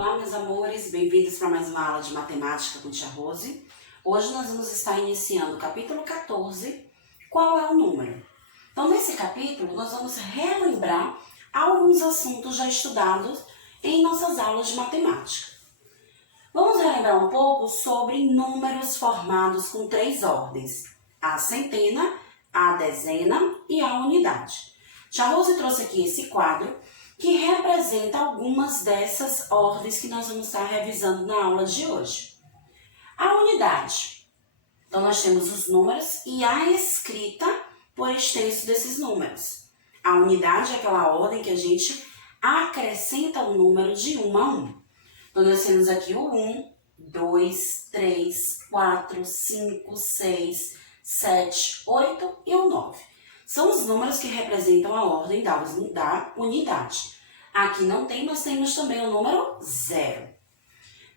Olá, meus amores, bem-vindos para mais uma aula de matemática com Tia Rose. Hoje nós vamos estar iniciando o capítulo 14, qual é o número? Então, nesse capítulo, nós vamos relembrar alguns assuntos já estudados em nossas aulas de matemática. Vamos relembrar um pouco sobre números formados com três ordens: a centena, a dezena e a unidade. Tia Rose trouxe aqui esse quadro que representa algumas dessas ordens que nós vamos estar revisando na aula de hoje. A unidade. Então, nós temos os números e a escrita por extenso desses números. A unidade é aquela ordem que a gente acrescenta o número de 1 a 1. Então, nós temos aqui o 1, 2, 3, 4, 5, 6, 7, 8 e o 9. São os números que representam a ordem da unidade. Aqui não tem, mas temos também o número 0.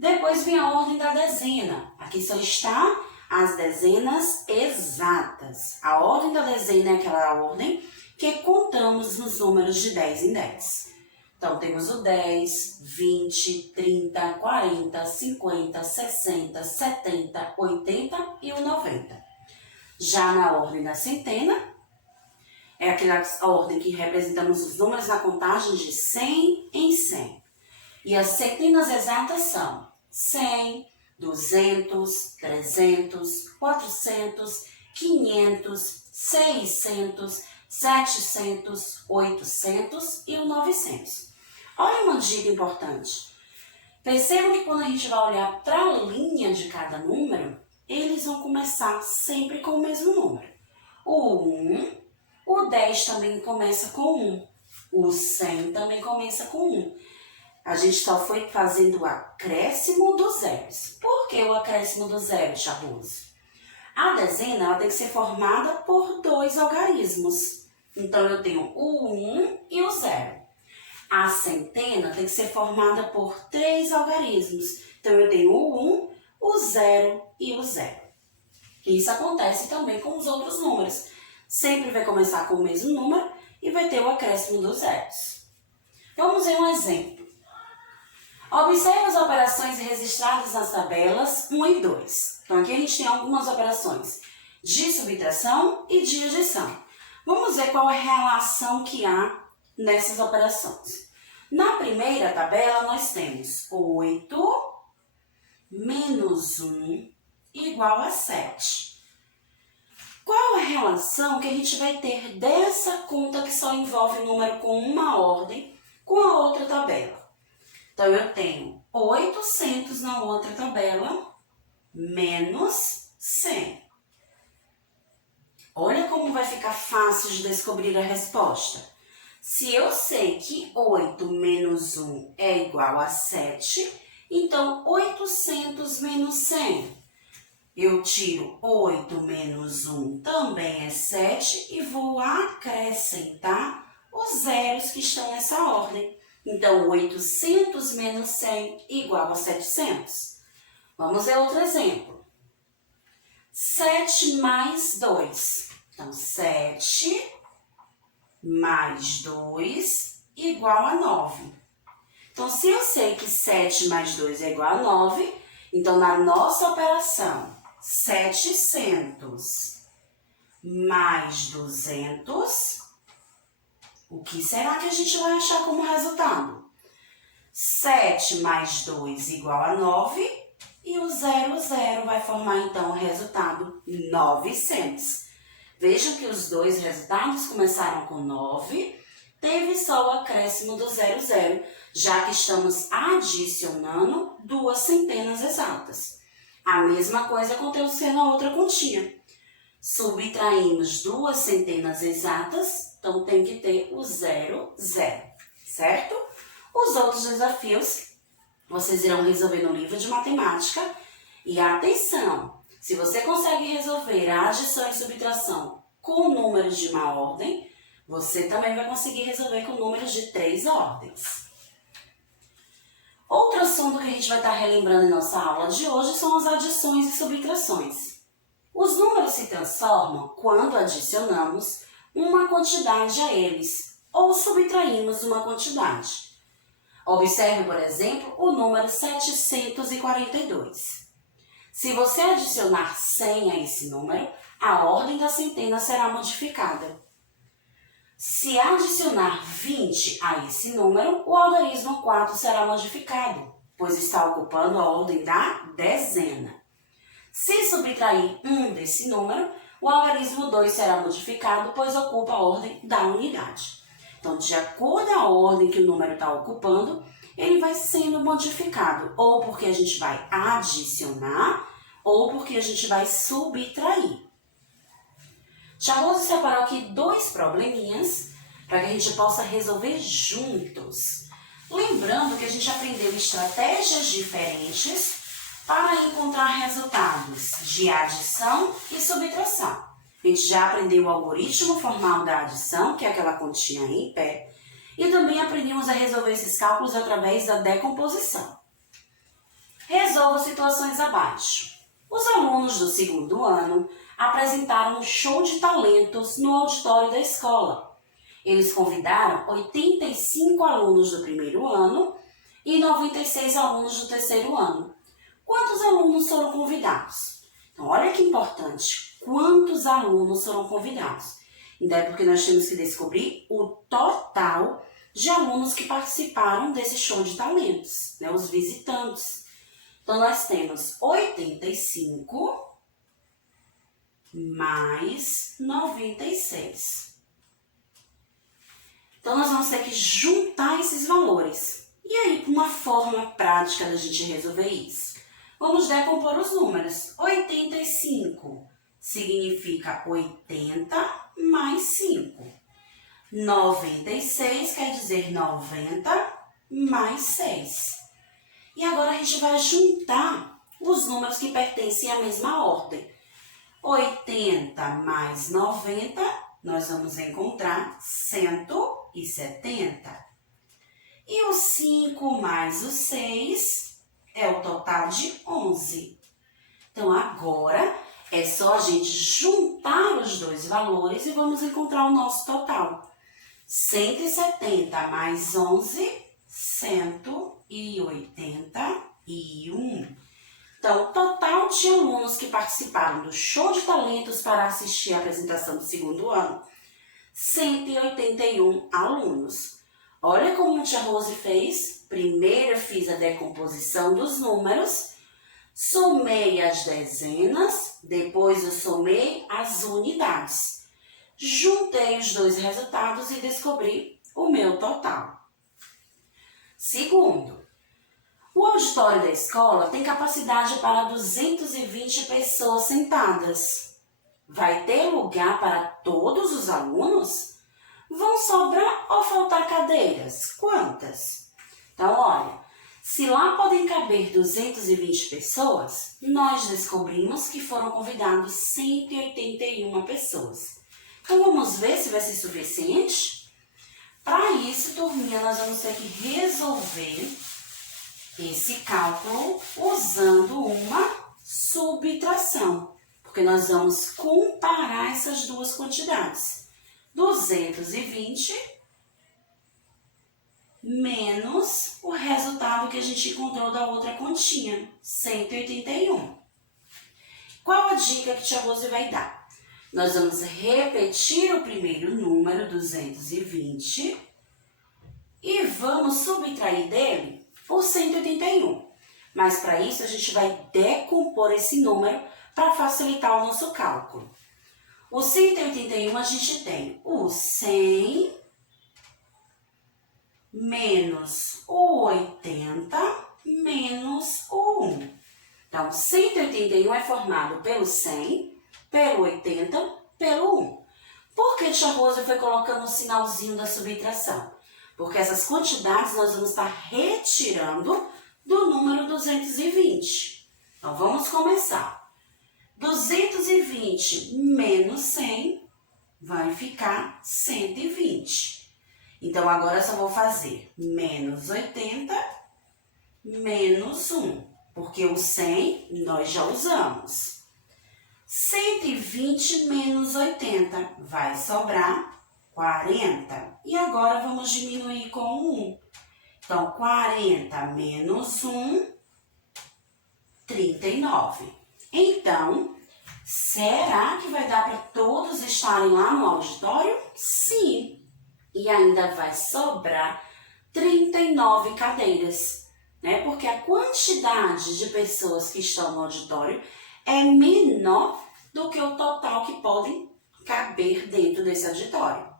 Depois vem a ordem da dezena. Aqui só está as dezenas exatas. A ordem da dezena é aquela ordem que contamos nos números de 10 em 10. Então, temos o 10, 20, 30, 40, 50, 60, 70, 80 e o 90. Já na ordem da centena, é aquela ordem que representamos os números na contagem de 100 em 100. E as centenas exatas são 100, 200, 300, 400, 500, 600, 700, 800 e o 900. Olha uma dica importante. Percebam que quando a gente vai olhar para a linha de cada número, eles vão começar sempre com o mesmo número. O 1, o 10 também começa com 1. O 100 também começa com 1. A gente só foi fazendo o acréscimo dos zeros. Por que o acréscimo dos zeros, Tia Rose? A dezena ela tem que ser formada por dois algarismos. Então, eu tenho o 1 e o 0. A centena tem que ser formada por três algarismos. Então, eu tenho o 1, o 0 e o 0. Isso acontece também com os outros números. Sempre vai começar com o mesmo número e vai ter o acréscimo dos zeros. Vamos ver um exemplo. Observe as operações registradas nas tabelas 1 e 2. Então, aqui a gente tem algumas operações de subtração e de adição. Vamos ver qual é a relação que há nessas operações. Na primeira tabela, nós temos 8 menos 1 igual a 7. Qual a relação que a gente vai ter dessa conta que só envolve o número com uma ordem com a outra tabela? Então, eu tenho 800 na outra tabela, menos 100. Olha como vai ficar fácil de descobrir a resposta. Se eu sei que 8 menos 1 é igual a 7, então 800 menos 100. Eu tiro 8 menos 1 também é 7 e vou acrescentar os zeros que estão nessa ordem. Então, 800 menos 100 igual a 700. Vamos ver outro exemplo. 7 mais 2. Então, 7 mais 2 igual a 9. Então, se eu sei que 7 mais 2 é igual a 9, então, na nossa operação, 700 mais 200, o que será que a gente vai achar como resultado? 7 mais 2 igual a 9 e o 0 vai formar então o resultado 900. Vejam que os dois resultados começaram com 9, teve só o acréscimo do 00, já que estamos adicionando duas centenas exatas. A mesma coisa aconteceu na outra continha. Subtraímos duas centenas exatas, então tem que ter o 00, certo? Os outros desafios vocês irão resolver no livro de matemática. E atenção, se você consegue resolver a adição e subtração com números de uma ordem, você também vai conseguir resolver com números de 3 ordens. Outro assunto que a gente vai estar relembrando em nossa aula de hoje são as adições e subtrações. Os números se transformam quando adicionamos uma quantidade a eles ou subtraímos uma quantidade. Observe, por exemplo, o número 742. Se você adicionar 100 a esse número, a ordem da centena será modificada. Se adicionar 20 a esse número, o algarismo 4 será modificado, pois está ocupando a ordem da dezena. Se subtrair 1 desse número, o algarismo 2 será modificado, pois ocupa a ordem da unidade. Então, de acordo com a ordem que o número está ocupando, ele vai sendo modificado, ou porque a gente vai adicionar, ou porque a gente vai subtrair. Tia Rose separou aqui 2 probleminhas para que a gente possa resolver juntos. Lembrando que a gente aprendeu estratégias diferentes para encontrar resultados de adição e subtração. A gente já aprendeu o algoritmo formal da adição, que é aquela continha em pé, e também aprendemos a resolver esses cálculos através da decomposição. Resolva as situações abaixo. Os alunos do 2º ano apresentaram um show de talentos no auditório da escola. Eles convidaram 85 alunos do 1º ano e 96 alunos do 3º ano. Quantos alunos foram convidados? Então, olha que importante, quantos alunos foram convidados. Então, é porque nós temos que descobrir o total de alunos que participaram desse show de talentos, né? Os visitantes. Então, nós temos 85 mais 96. Então, nós vamos ter que juntar esses valores. E aí, uma forma prática da gente resolver isso? Vamos decompor os números. 85 significa 80 mais 5. 96 quer dizer 90 mais 6. E agora a gente vai juntar os números que pertencem à mesma ordem. 80 mais 90, nós vamos encontrar 170. E o 5 mais o 6 é o total de 11. Então, agora é só a gente juntar os dois valores e vamos encontrar o nosso total. 170 mais 11, 181. Então, o total de alunos que participaram do show de talentos para assistir a apresentação do 2º ano, 181 alunos. Olha como a tia Rose fez. Primeiro eu fiz a decomposição dos números, somei as dezenas, depois eu somei as unidades. Juntei os dois resultados e descobri o meu total. Segundo, o auditório da escola tem capacidade para 220 pessoas sentadas. Vai ter lugar para todos os alunos? Vão sobrar ou faltar cadeiras? Quantas? Então, olha, se lá podem caber 220 pessoas, nós descobrimos que foram convidados 181 pessoas. Então, vamos ver se vai ser suficiente? Para isso, turminha, nós vamos ter que resolver esse cálculo usando uma subtração, porque nós vamos comparar essas duas quantidades. 220 menos o resultado que a gente encontrou da outra continha, 181. Qual a dica que tia Rose vai dar? Nós vamos repetir o primeiro número, 220, e vamos subtrair dele o 181. Mas para isso a gente vai decompor esse número para facilitar o nosso cálculo. O 181 a gente tem o 100 menos o 80 menos o 1. Então, 181 é formado pelo 100, pelo 80, pelo 1. Por que tia Rosa foi colocando o sinalzinho da subtração? Porque essas quantidades nós vamos estar retirando do número 220. Então, vamos começar. 220 menos 100 vai ficar 120. Então, agora eu só vou fazer menos 80 menos 1, porque o 100 nós já usamos. 120 menos 80 vai sobrar 40. E agora vamos diminuir com o 1. Então, 40 menos 1, 39. Então, será que vai dar para todos estarem lá no auditório? Sim. E ainda vai sobrar 39 cadeiras, né? Porque a quantidade de pessoas que estão no auditório é menor do que o total que podem caber dentro desse auditório.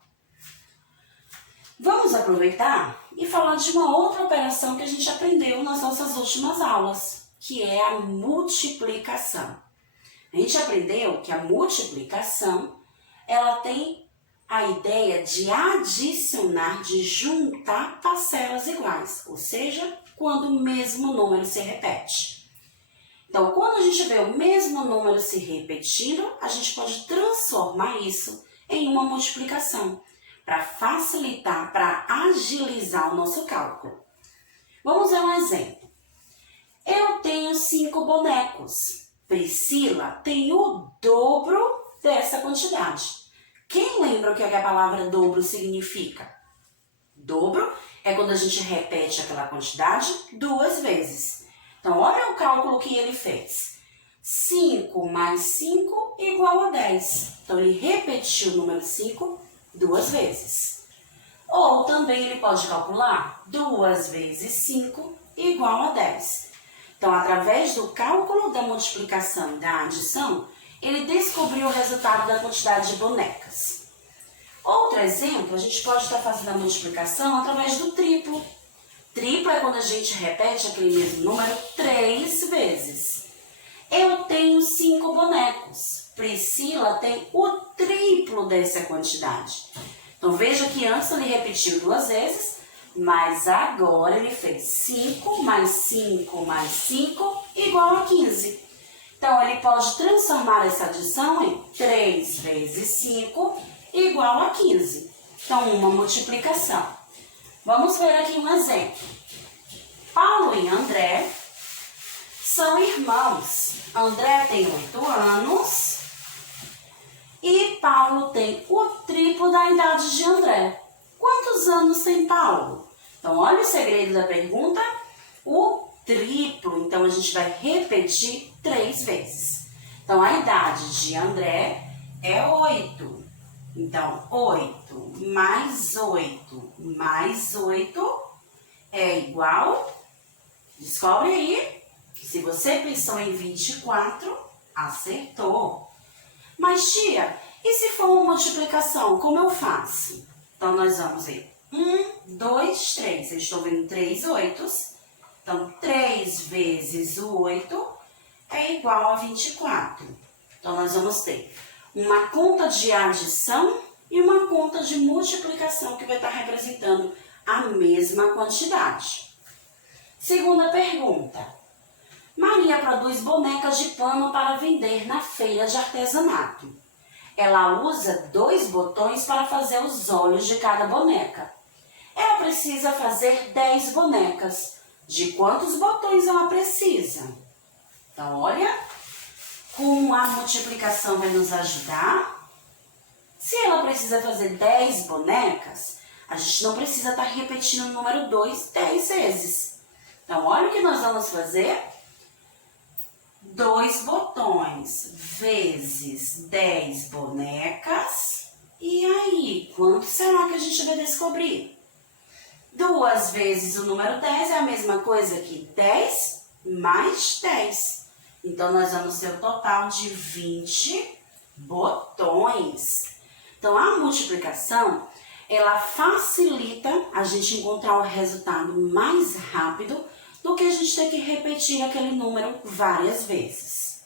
Vamos aproveitar e falar de uma outra operação que a gente aprendeu nas nossas últimas aulas, que é a multiplicação. A gente aprendeu que a multiplicação, ela tem a ideia de adicionar, de juntar parcelas iguais, ou seja, quando o mesmo número se repete. Então, quando a gente vê o mesmo número se repetindo, a gente pode transformar isso em uma multiplicação, para facilitar, para agilizar o nosso cálculo. Vamos ver um exemplo. Eu tenho 5 bonecos. Priscila tem o dobro dessa quantidade. Quem lembra o que a palavra dobro significa? Dobro é quando a gente repete aquela quantidade 2 vezes. Então, olha o cálculo que ele fez. 5 mais 5 igual a 10. Então, ele repetiu o número 5 2 vezes. Ou também ele pode calcular 2 vezes 5 igual a 10. Então, através do cálculo da multiplicação e da adição, ele descobriu o resultado da quantidade de bonecas. Outro exemplo, a gente pode estar fazendo a multiplicação através do triplo. Triplo é quando a gente repete aquele mesmo número 3 vezes. Eu tenho 5 bonecos. Priscila tem o triplo dessa quantidade. Então, veja que antes ele repetiu 2 vezes, mas agora ele fez 5 mais 5 mais 5 igual a 15. Então, ele pode transformar essa adição em 3 vezes 5 igual a 15. Então, uma multiplicação. Vamos ver aqui um exemplo. Paulo e André são irmãos. André tem 8 anos e Paulo tem o triplo da idade de André. Quantos anos tem Paulo? Então, olha o segredo da pergunta. O triplo, então a gente vai repetir 3 vezes. Então, a idade de André é 8. Então, 8 mais 8 mais 8 é igual... Descobre aí. Se você pensou em 24, acertou. Mas, tia, e se for uma multiplicação, como eu faço? Então, nós vamos ver 1, 2, 3. Eu estou vendo 3 oitos. Então, 3 vezes o 8 é igual a 24. Então, nós vamos ter uma conta de adição e uma conta de multiplicação que vai estar representando a mesma quantidade. Segunda pergunta. Maria produz bonecas de pano para vender na feira de artesanato. Ela usa 2 botões para fazer os olhos de cada boneca. Ela precisa fazer 10 bonecas. De quantos botões ela precisa? Então, olha como a multiplicação vai nos ajudar. Se ela precisa fazer 10 bonecas, a gente não precisa estar repetindo o número 2 10 vezes. Então, olha o que nós vamos fazer. 2 botões vezes 10 bonecas. E aí, quanto será que a gente vai descobrir? 2 vezes o número 10 é a mesma coisa que 10 mais 10. Então, nós vamos ter o total de 20 botões. Então, a multiplicação, ela facilita a gente encontrar o resultado mais rápido do que a gente ter que repetir aquele número várias vezes.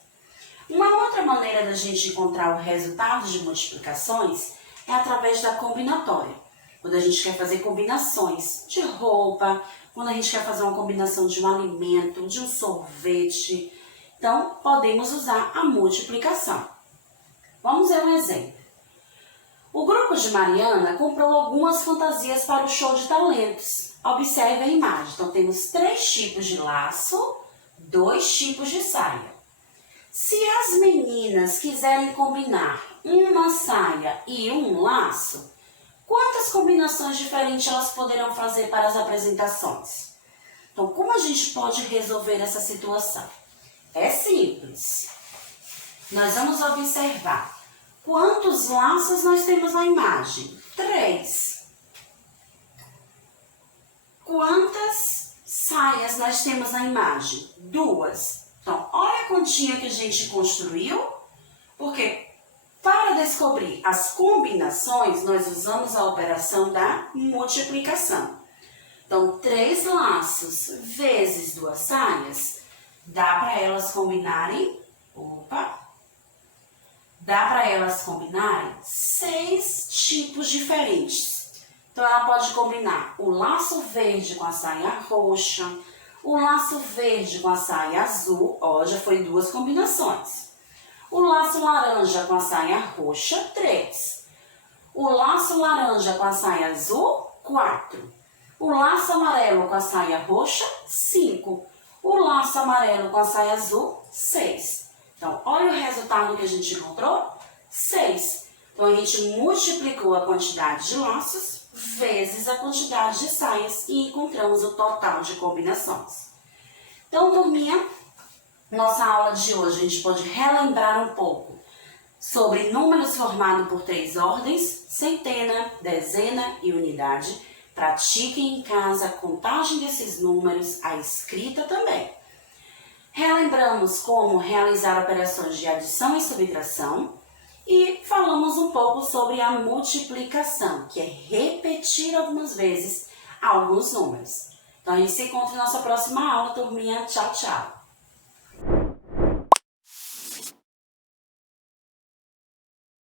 Uma outra maneira da gente encontrar o resultado de multiplicações é através da combinatória. Quando a gente quer fazer combinações de roupa, quando a gente quer fazer uma combinação de um alimento, de um sorvete. Então, podemos usar a multiplicação. Vamos ver um exemplo. O grupo de Mariana comprou algumas fantasias para o show de talentos. Observe a imagem. Então, temos 3 tipos de laço, 2 tipos de saia. Se as meninas quiserem combinar uma saia e um laço, quantas combinações diferentes elas poderão fazer para as apresentações? Então, como a gente pode resolver essa situação? É simples. Nós vamos observar quantos laços nós temos na imagem. 3. Quantas saias nós temos na imagem? 2. Então, olha a continha que a gente construiu, porque para descobrir as combinações, nós usamos a operação da multiplicação. Então, 3 laços vezes 2 saias, dá para elas combinarem, dá para elas combinarem 6 tipos diferentes. Então, ela pode combinar o laço verde com a saia roxa, o laço verde com a saia azul, ó, já foi 2 combinações. O laço laranja com a saia roxa, 3. O laço laranja com a saia azul, 4. O laço amarelo com a saia roxa, 5. O laço amarelo com a saia azul, 6. Então, olha o resultado que a gente encontrou, 6. Então, a gente multiplicou a quantidade de laços vezes a quantidade de saias e encontramos o total de combinações. Então, turminha, nossa aula de hoje a gente pode relembrar um pouco sobre números formados por 3 ordens, centena, dezena e unidade. Pratiquem em casa a contagem desses números, a escrita também. Relembramos como realizar operações de adição e subtração e falamos um pouco sobre a multiplicação, que é repetir algumas vezes alguns números. Então, a gente se encontra na nossa próxima aula, turminha. Tchau, tchau!